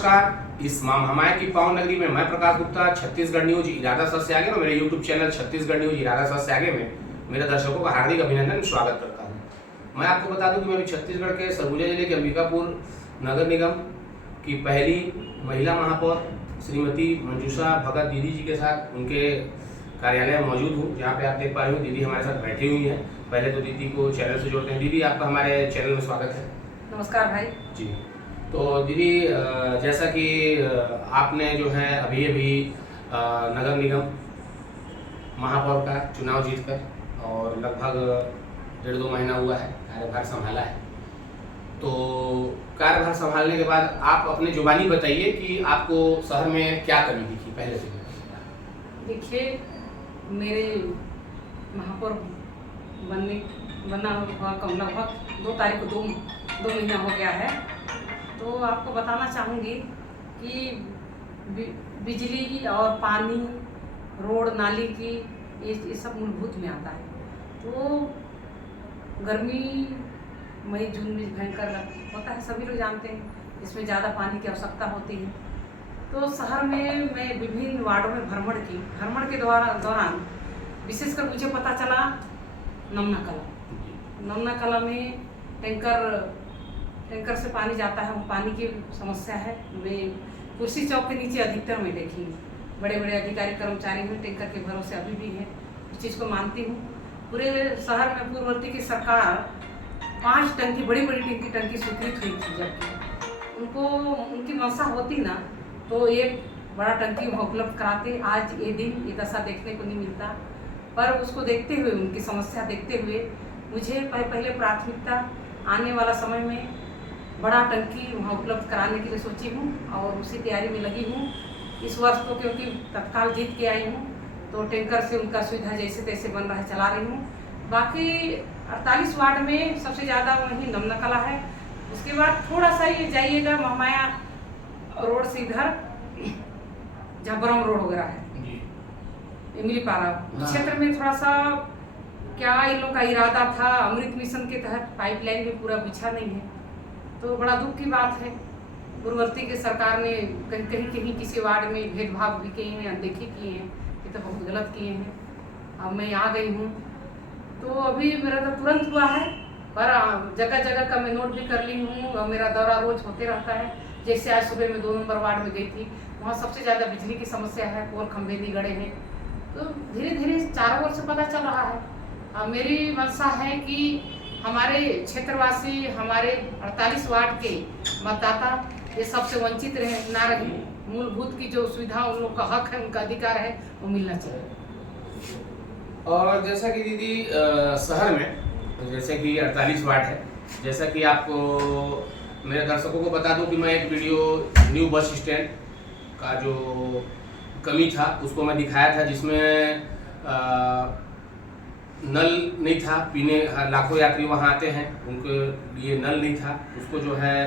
नमस्कार। इस महामाया की पावन नगरी में मैं प्रकाश गुप्ता छत्तीसगढ़ न्यूज इरादा सच से आगे में मेरे यूट्यूब चैनल छत्तीसगढ़ न्यूज इरादा सच से आगे में मेरे दर्शकों का हार्दिक अभिनंदन स्वागत करता हूं। मैं आपको बता दूं कि मैं अभी छत्तीसगढ़ के सरगुजा जिले के अंबिकापुर नगर निगम की पहली महिला महापौर श्रीमती मंजूषा भगत दीदी जी के साथ उनके कार्यालय में मौजूद हूँ, जहाँ पे आप देख पा रहे हो दीदी हमारे साथ बैठी हुई हैं। पहले तो दीदी को चैनल से जोड़ते हैं। दीदी, आपका हमारे चैनल में स्वागत है। नमस्कार भाई जी। तो दीदी, जैसा कि आपने जो है अभी नगर निगम महापौर का चुनाव जीतकर और लगभग 1.5-2 महीना हुआ है कार्यभार संभाला है। तो कार्यभार संभालने के बाद आप अपने जुबानी बताइए कि आपको शहर में क्या कमी दिखी पहले से। देखिए, मेरे महापौर बना हुआ कम लगभग 2 तारीख को 2 महीना हो गया है। तो आपको बताना चाहूँगी कि बिजली और पानी, रोड नाली की ये सब मूलभूत में आता है। तो गर्मी मई जून में भयंकर होता है, सभी लोग जानते हैं। इसमें ज़्यादा पानी की आवश्यकता होती है। तो शहर में मैं विभिन्न वार्डों में भ्रमण के दौरान विशेषकर मुझे पता चला नमना कला में टैंकर से पानी जाता है, वो पानी की समस्या है। मैं कुर्सी चौक के नीचे अधिकतर में देखी बड़े बड़े अधिकारी कर्मचारी हैं, टैंकर के भरोसे अभी भी है। इस चीज़ को मानती हूँ। पूरे शहर में पूर्ववर्ती की सरकार 5 टंकी बड़ी टंकी स्वीकृत हुई थी, जबकि उनकी मंशा होती ना तो एक बड़ा टंकी वहाँ उपलब्ध कराते। आज ये दिन ये दशा देखने को नहीं मिलता। पर उसको देखते हुए, उनकी समस्या देखते हुए मुझे पहले प्राथमिकता आने वाला समय में बड़ा टंकी वहाँ उपलब्ध कराने के लिए सोची हूँ और उसी तैयारी में लगी हूँ। इस वर्ष तो क्योंकि तत्काल जीत के आई हूँ, तो टैंकर से उनका सुविधा जैसे तैसे बन रहा है, चला रही हूँ। बाकी 48 वार्ड में सबसे ज़्यादा वहीं नमना कला है। उसके बाद थोड़ा सा ये जाइएगा महामाया रोड से इधर जहाँ बरम रोड वगैरह है, इमली पारा क्षेत्र में थोड़ा सा क्या इन लोगों का इरादा था, अमृत मिशन के तहत पाइपलाइन भी पूरा बिछा नहीं है। तो बड़ा दुख की बात है। पूर्ववर्ती के सरकार ने कहीं किसी वार्ड में भेदभाव भी किए हैं, अनदेखी किए हैं, ये तो बहुत गलत किए हैं। अब मैं आ गई हूँ तो अभी मेरा तो तुरंत हुआ है, पर जगह जगह का मैं नोट भी कर ली हूँ और मेरा दौरा रोज होते रहता है। जैसे आज सुबह में 2 नंबर वार्ड में गई थी, वहाँ सबसे ज़्यादा बिजली की समस्या है, पोल खंभे भी गड़े हैं। तो धीरे धीरे चारों ओर से पता चल रहा है। मेरी मंशा है कि हमारे क्षेत्रवासी, हमारे 48 वार्ड के मतदाता ये सबसे वंचित ना रहे। मूलभूत की जो सुविधा उन लोग का हक है, उनका अधिकार है, वो मिलना चाहिए। और जैसा कि दीदी शहर में जैसे कि 48 वार्ड है, जैसा कि आपको मेरे दर्शकों को बता दूं कि मैं एक वीडियो न्यू बस स्टैंड का जो कमी था उसको मैं दिखाया था, जिसमें नल नहीं था पीने। लाखों यात्री वहाँ आते हैं, उनके लिए नल नहीं था। उसको जो है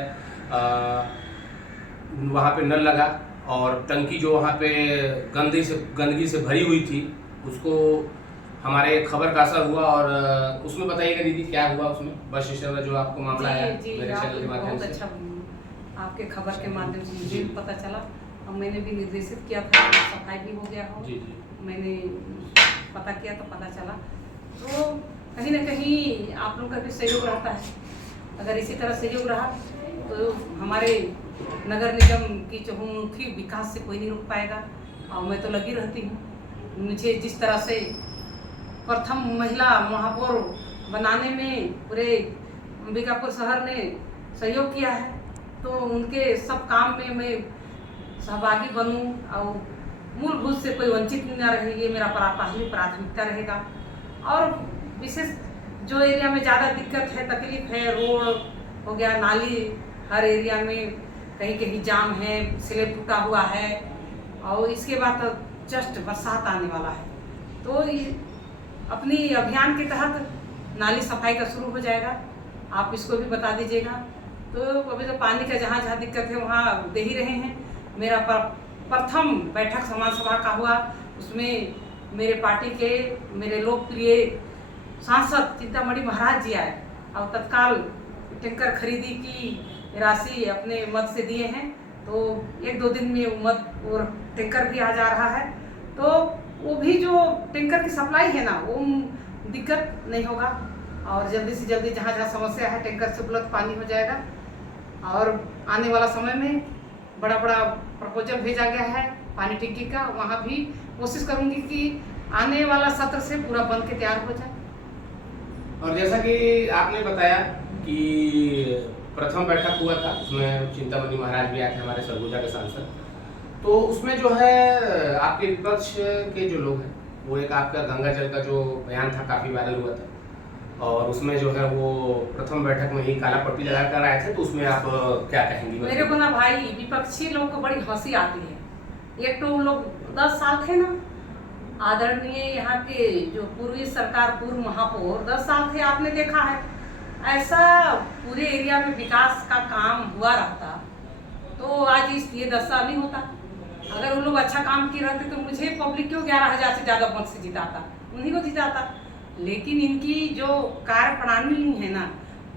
वहाँ पे नल लगा और टंकी जो वहाँ पे गंदगी से भरी हुई थी, उसको हमारे खबर का असर हुआ। और उसमें बताइएगा दीदी क्या हुआ उसमें बस स्टैंड का जो आपको मामला है मेरे चैनल के माध्यम से। अच्छा, आपके खबर के माध्यम से मुझे भी पता चला और मैंने भी निर्देशित किया था, सफाई भी हो गया हो। मैंने पता किया तो पता चला। तो कहीं ना कहीं आप लोगों का भी सहयोग रहता है। अगर इसी तरह सहयोग रहा तो हमारे नगर निगम की चहुमुखी विकास से कोई नहीं रोक पाएगा। और मैं तो लगी रहती हूँ। मुझे जिस तरह से प्रथम महिला महापौर बनाने में पूरे अंबिकापुर शहर ने सहयोग किया है, तो उनके सब काम में मैं सहभागी बनूं और मूलभूत से कोई वंचित न रहे, ये मेरा पहली प्राथमिकता रहेगा। और विशेष जो एरिया में ज़्यादा दिक्कत है, तकलीफ है, रोड हो गया, नाली हर एरिया में कहीं जाम है, स्लैब टूटा हुआ है। और इसके बाद तो जस्ट बरसात आने वाला है, तो अपनी अभियान के तहत नाली सफाई का शुरू हो जाएगा। आप इसको भी बता दीजिएगा। तो अभी तो पानी का जहाँ दिक्कत है वहाँ दे ही रहे हैं। मेरा प्रथम बैठक समाज सभा का हुआ, उसमें मेरे पार्टी के मेरे लोकप्रिय सांसद चिंतामणि महाराज जी आए और तत्काल टैंकर खरीदी की राशि अपने मद से दिए हैं। तो 1-2 दिन में मत और टैंकर भी आ जा रहा है, तो वो भी जो टैंकर की सप्लाई है ना, वो दिक्कत नहीं होगा और जल्दी से जल्दी जहाँ जहाँ समस्या है टैंकर से उपलब्ध पानी हो जाएगा। और आने वाला समय में बड़ा बड़ा प्रपोजल भेजा गया है पानी टंकी का, वहाँ भी कोशिश करूँगी कि आने वाला सत्र से पूरा बन के तैयार हो जाए। और जैसा कि आपने बताया कि प्रथम बैठक हुआ था, उसमें चिंतामणि महाराज भी आए थे, हमारे सरगुजा के सांसद। तो उसमें जो है आपके विपक्ष के जो लोग हैं, वो एक आपका गंगा जल का जो बयान था काफ़ी वायरल हुआ था, और उसमें जो है वो प्रथम बैठक में ही काला पट्टी लगा कर आए थे। तो उसमें आप क्या कहेंगी? मेरे को ना भाई विपक्षी लोग को बड़ी हंसी आती है। एक तो लोग 10 साल थे ना, आदरणीय यहाँ के जो पूर्वी सरकार पूर्व महापौर 10 साल थे, आपने देखा है ऐसा पूरे एरिया में विकास का काम हुआ रहता तो आज ये 10 साल नहीं होता। अगर वो लोग अच्छा काम किए रहते तो मुझे पब्लिक क्यों 11,000 से ज़्यादा मत से जिताता, उन्हीं को जिताता। लेकिन इनकी जो कार्य प्रणाली है ना,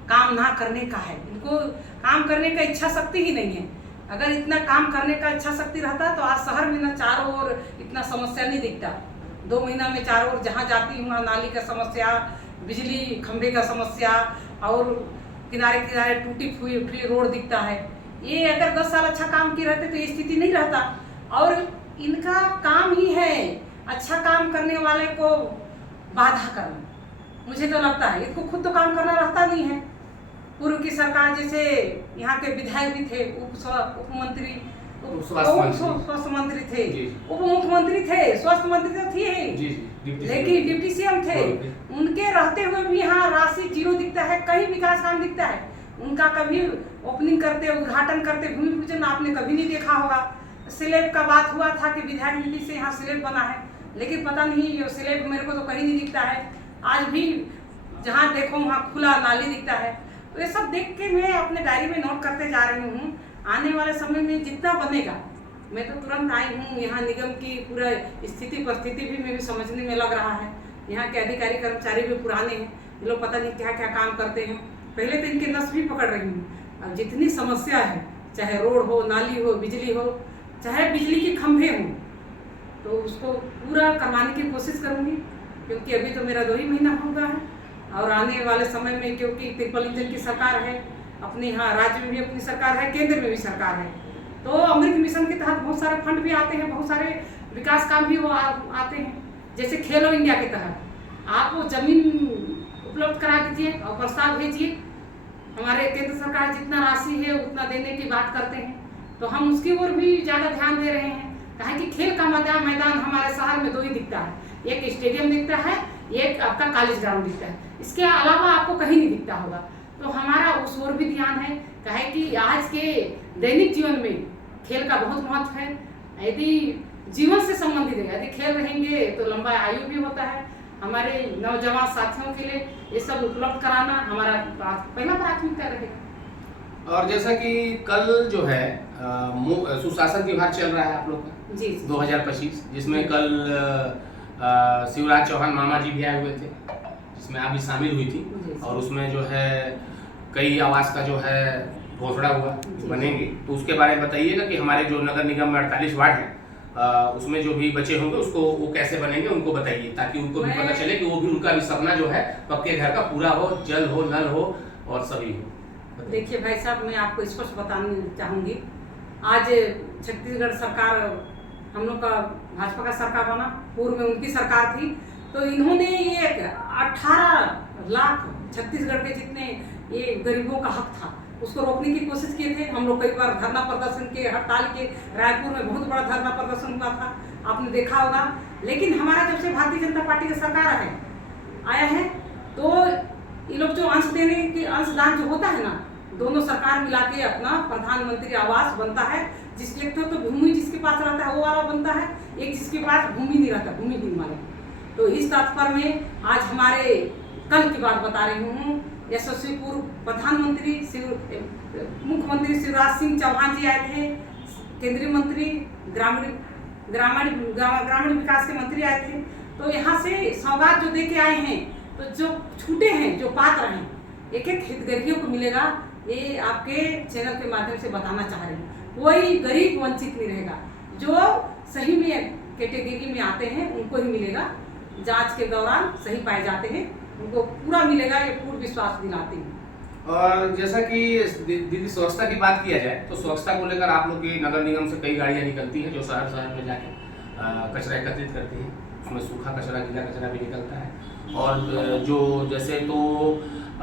काम ना करने का है, इनको काम करने का इच्छा शक्ति ही नहीं है। अगर इतना काम करने का इच्छा शक्ति रहता तो आज शहर में ना चारों ओर इतना समस्या नहीं दिखता। 2 महीना में चारों ओर जहाँ जाती हूँ नाली का समस्या, बिजली खंभे का समस्या और किनारे किनारे टूटी फूटी रोड दिखता है। ये अगर 10 साल अच्छा काम किए रहते तो ये स्थिति नहीं रहता। और इनका काम ही है अच्छा काम करने वाले को बाधा करना। मुझे तो लगता है इनको खुद तो काम करना रहता नहीं है। पूर्व की सरकार जैसे यहाँ के विधायक भी थे, उप मुख्यमंत्री स्वास्थ्य मंत्री थे, उप मुख्यमंत्री थे, स्वास्थ्य मंत्री तो थे ही, लेकिन डिप्टी सीएम थे। उनके रहते हुए भी यहाँ राशि जीरो दिखता है, कहीं विकास काम दिखता है उनका। कभी ओपनिंग करते, उद्घाटन करते, भूमि पूजन आपने कभी नहीं देखा होगा। स्लैब का बात हुआ था कि विधायक निधि से यहाँ स्लैब बना है, लेकिन पता नहीं ये स्लैब मेरे को तो कहीं नहीं दिखता है। आज भी जहाँ देखो वहाँ खुला नाली दिखता है। तो ये सब देख के मैं अपने डायरी में नोट करते जा रही हूँ। आने वाले समय में जितना बनेगा, मैं तो तुरंत आई हूँ। यहाँ निगम की पूरा स्थिति परिस्थिति भी मैं भी समझने में लग रहा है। यहाँ के अधिकारी कर्मचारी भी पुराने हैं, ये लोग पता नहीं क्या क्या काम करते हैं। पहले तो इनके नस भी पकड़ रही हूँ। अब जितनी समस्या है, चाहे रोड हो, नाली हो, बिजली हो, चाहे बिजली के खंभे हों, तो उसको पूरा करवाने की कोशिश करूँगी। क्योंकि अभी तो मेरा 2 ही महीना होगा है और आने वाले समय में क्योंकि ट्रिपल इंजन की सरकार है, अपने यहाँ राज्य में भी अपनी सरकार है, केंद्र में भी सरकार है, तो अमृत मिशन के तहत बहुत सारे फंड भी आते हैं, बहुत सारे विकास काम भी वो आते हैं। जैसे खेलो इंडिया के तहत आप वो जमीन उपलब्ध करा दीजिए और प्रस्ताव भेजिए। हमारे केंद्र सरकार जितना राशि है उतना देने की बात करते हैं, तो हम उसकी ओर भी ज़्यादा ध्यान दे रहे हैं। कहा कि खेल का मैदान हमारे शहर में 2 ही दिखता है, एक स्टेडियम दिखता है, एक आपका कॉलेज ग्राउंड दिखता है, इसके अलावा आपको कहीं नहीं दिखता होगा। तो हमारा उस ओर भी ध्यान है। कहे कि आज के दैनिक जीवन में खेल का बहुत महत्व है। यदि जीवन से संबंधित है, यदि खेल रहेंगे तो लंबा आयु भी होता है। हमारे नौजवान साथियों के लिए ये सब उपलब्ध कराना हमारा पहला प्राथमिकता रहेगा। और जैसा कि कल जो है सुशासन विभाग चल रहा है आप लोग का जी 2025, जिसमें कल शिवराज चौहान मामा जी भी आए हुए थे, जिसमें आप भी शामिल हुई थी। और उसमें जो है कई आवास का जो है घोषणा हुआ बनेंगे, तो उसके बारे में बताइएगा कि हमारे जो नगर निगम में 48 वार्ड हैं उसमें जो भी बचे होंगे उसको वो कैसे बनेंगे उनको बताइए, ताकि उनको भी पता चले कि वो भी उनका भी सपना जो है पक्के घर का पूरा हो, जल हो, नल हो और सभी हो। देखिए भाई साहब, मैं आपको स्पष्ट बताना चाहूँगी। आज छत्तीसगढ़ सरकार हम लोग का भाजपा का सरकार बना, पूर्व में उनकी सरकार थी, तो इन्होंने ये 18 लाख छत्तीसगढ़ के जितने ये गरीबों का हक था उसको रोकने की कोशिश किए थे। हम लोग कई बार धरना प्रदर्शन के, हड़ताल के, रायपुर में बहुत बड़ा धरना प्रदर्शन हुआ था, आपने देखा होगा। लेकिन हमारा जब से भारतीय जनता पार्टी की सरकार आया है तो ये लोग जो अंश देने के अंशदान जो होता है ना, दोनों सरकार मिला के अपना प्रधानमंत्री आवास बनता है। जिसके तो भूमि जिसके पास रहता है वो वाला बनता है, एक जिसके पास भूमि नहीं रहता, भूमिहीन वाला। तो इस तात्पर्य में आज हमारे कल की बात बता रही हूँ, यशस्वी पूर्व प्रधानमंत्री मुख्यमंत्री शिवराज सिंह चौहान जी आए थे, केंद्रीय मंत्री ग्रामीण विकास के मंत्री आए थे। तो यहाँ से सौगात जो दे के आए हैं, तो जो छूटे हैं, जो पात्र हैं, एक हितग्राहियों को मिलेगा ये आपके चैनल के माध्यम से बताना चाह रही हूँ। कोई गरीब वंचित नहीं रहेगा। जो सही में कैटेगरी में आते हैं उनको ही मिलेगा। जांच के दौरान सही पाए जाते हैं उनको पूरा मिलेगा, ये पूर्ण विश्वास दिलाती हूँ। और जैसा कि दीदी स्वच्छता की बात किया जाए तो स्वच्छता को लेकर आप लोग की नगर निगम से कई गाड़ियाँ निकलती हैं जो शहर शहर में जाके कचरा एकत्रित करती हैं। उसमें सूखा कचरा, गीला कचरा भी निकलता है। और जो जैसे तो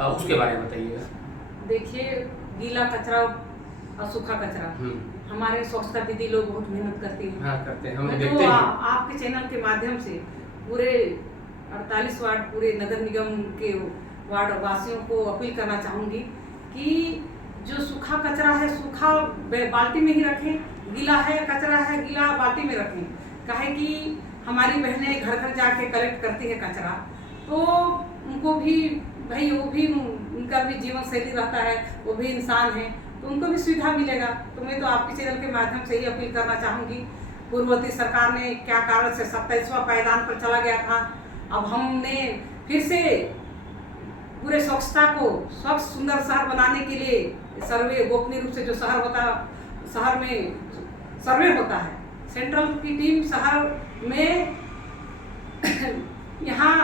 उसके बारे में बताइएगा। देखिए, गीला कचरा और सूखा कचरा हमारे स्वच्छता दीदी लोग बहुत मेहनत करती हैं। हाँ, करते हैं, हम मैं देखते तो हैं। आपके चैनल के माध्यम से पूरे 48 वार्ड पूरे नगर निगम के वार्ड वासियों को अपील करना चाहूँगी कि जो सूखा कचरा है सूखा बाल्टी में ही रखें, गीला है कचरा है गीला बाल्टी में रखें। काहे कि हमारी बहनें घर घर जाके कलेक्ट करती है कचरा, तो उनको भी भाई वो भी उनका भी जीवन शैली रहता है, वो भी इंसान है, तो उनको भी सुविधा मिलेगा। तो मैं तो आपके चैनल के माध्यम से ही अपील करना चाहूँगी। पूर्ववर्ती सरकार ने क्या कारण से 27वां पायदान पर चला गया था, अब हमने फिर से पूरे स्वच्छता को स्वच्छ सुंदर शहर बनाने के लिए सर्वे गोपनीय रूप से जो शहर में सर्वे होता है, सेंट्रल की टीम शहर में यहाँ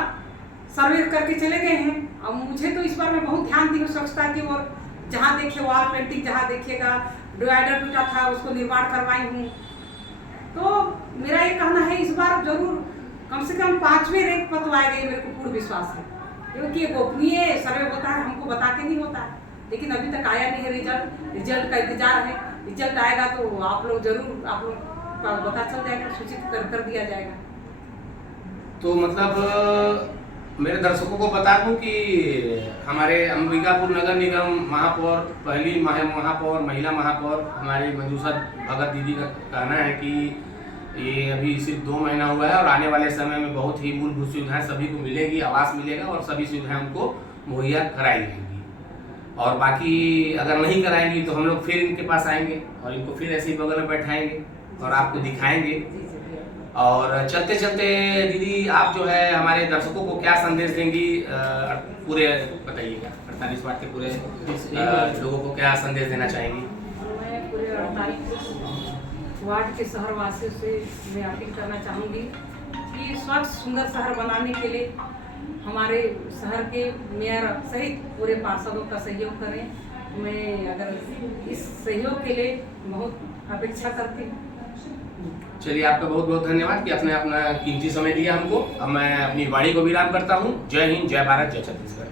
सर्वे करके चले गए हैं। अब मुझे तो इस बार मैं बहुत ध्यान दी हूँ स्वच्छता की ओर। जहाँ देखिए वॉल पेंटिंग, जहाँ देखिएगा डिवाइडर टूटा था उसको निर्माण करवाई हूँ। तो मेरा ये कहना है इस बार जरूर कम से कम 5वें रैंक पर तो आएगा, ये मेरे को पूर्ण विश्वास है। क्योंकि ये गोपनीय सर्वे होता है, हमको बता के नहीं होता है, लेकिन अभी तक आया नहीं है रिजल्ट का इंतजार है। रिजल्ट आएगा तो आप लोग जरूर आप लोग का पता चल जाएगा, सूचित कर दिया जाएगा। तो मतलब मेरे दर्शकों को बता दूं कि हमारे अंबिकापुर नगर निगम महापौर, पहली महापौर, महिला महापौर हमारी मंजूषा भगत दीदी का कहना है कि ये अभी सिर्फ 2 महीना हुआ है और आने वाले समय में बहुत ही मूलभूत सुविधाएं सभी को मिलेगी, आवास मिलेगा और सभी सुविधाएं उनको मुहैया कराई जाएंगी। और बाकी अगर नहीं कराएंगी तो हम लोग फिर इनके पास आएंगे और इनको फिर ऐसे ही बगल में बैठाएंगे और आपको दिखाएंगे। और चलते चलते दीदी आप जो है हमारे दर्शकों को क्या संदेश देंगी, पूरे बताइएगा। 48 वार्ड के पूरे लोगों को क्या संदेश देना चाहेंगी? मैं पूरे 48 वार्ड के शहर वासियों से मैं अपील करना चाहूँगी कि स्वच्छ सुंदर शहर बनाने के लिए हमारे शहर के मेयर सहित पूरे पार्षदों का सहयोग करें। मैं अगर इस सहयोग के लिए बहुत अपेक्षा करती हूँ। चलिए, आपका बहुत बहुत धन्यवाद कि आपने अपना कीमती समय दिया हमको। अब मैं अपनी वाणी को विराम करता हूँ। जय हिंद, जय भारत, जय छत्तीसगढ़।